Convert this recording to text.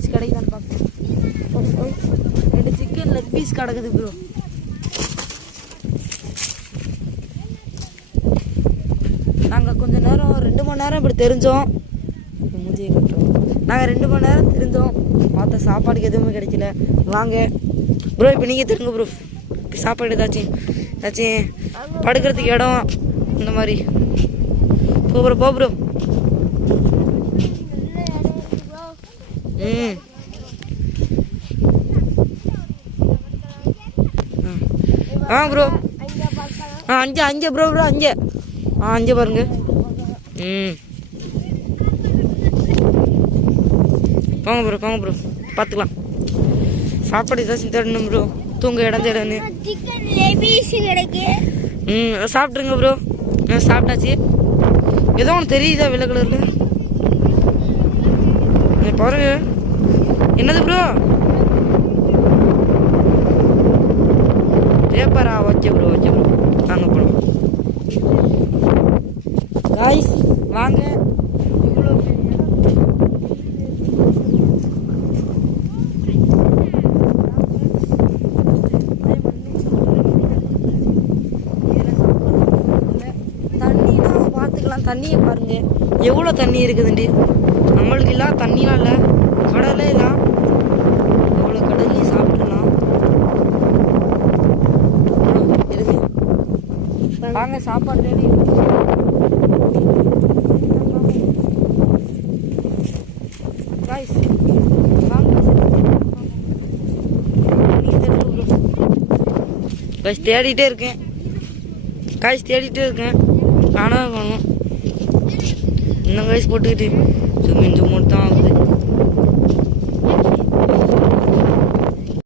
ஏதாச்சும் கிடைக்குதான்னு பார்ப்போம். 2 chicken leg piece கிடக்குது ப்ரோ. நாங்கள் கொஞ்சம் நேரம் 2 மணி நேரம் இப்படி தெரிஞ்சோம். மூஞ்சியை கட்டுறோம். நாங்கள் 2 மணி நேரம் தெரிஞ்சோம், பார்த்தா சாப்பாடுக்கு எதுவுமே கிடைக்கல. வாங்க ப்ரோ, இப்போ நீங்கள் தெரியுங்க ப்ரோ, சாப்பாடு ஏதாச்சும் படுக்கிறதுக்கு இடம் இந்த மாதிரி போ ப்ரோ. ப்ரோ அஞ்சு ப்ரோ அஞ்சு பாருங்க. போங்க ப்ரோ பார்த்துக்கலாம். சாப்பாடு ஏதாச்சும் தேடணும் ப்ரோ, தூங்க இடம் தேடணும். சாப்பிட்ருங்க ப்ரோ. சாப்பிட்டாச்சு. ஏதோ ஒன்று தெரியுதா வெள்ளை கலரில் பாருங்க. என்னது ப்ரோ? பேப்பரா? ஓகே ப்ரோ வாங்க போகலாம். காய்ஸ் வாங்க. தண்ணினா பார்த்துக்கலாம். தண்ணியை பாருங்க எவ்வளோ தண்ணி இருக்குதுண்டி. நம்மளுக்கு இல்லை தண்ணிலாம் இல்லை, கடலே தான். எவ்வளோ கடல்லையும் சாப்பிட்றலாம். வாங்க சாப்பாடு தேடி காய்ஸ் வாங்க. காய்ஸ் தேடிட்டே இருக்கேன். காணாம காணும். இன்னும் காய்ஸ் போட்டுக்கிட்டு சும்மின் சும்முன்னு தான்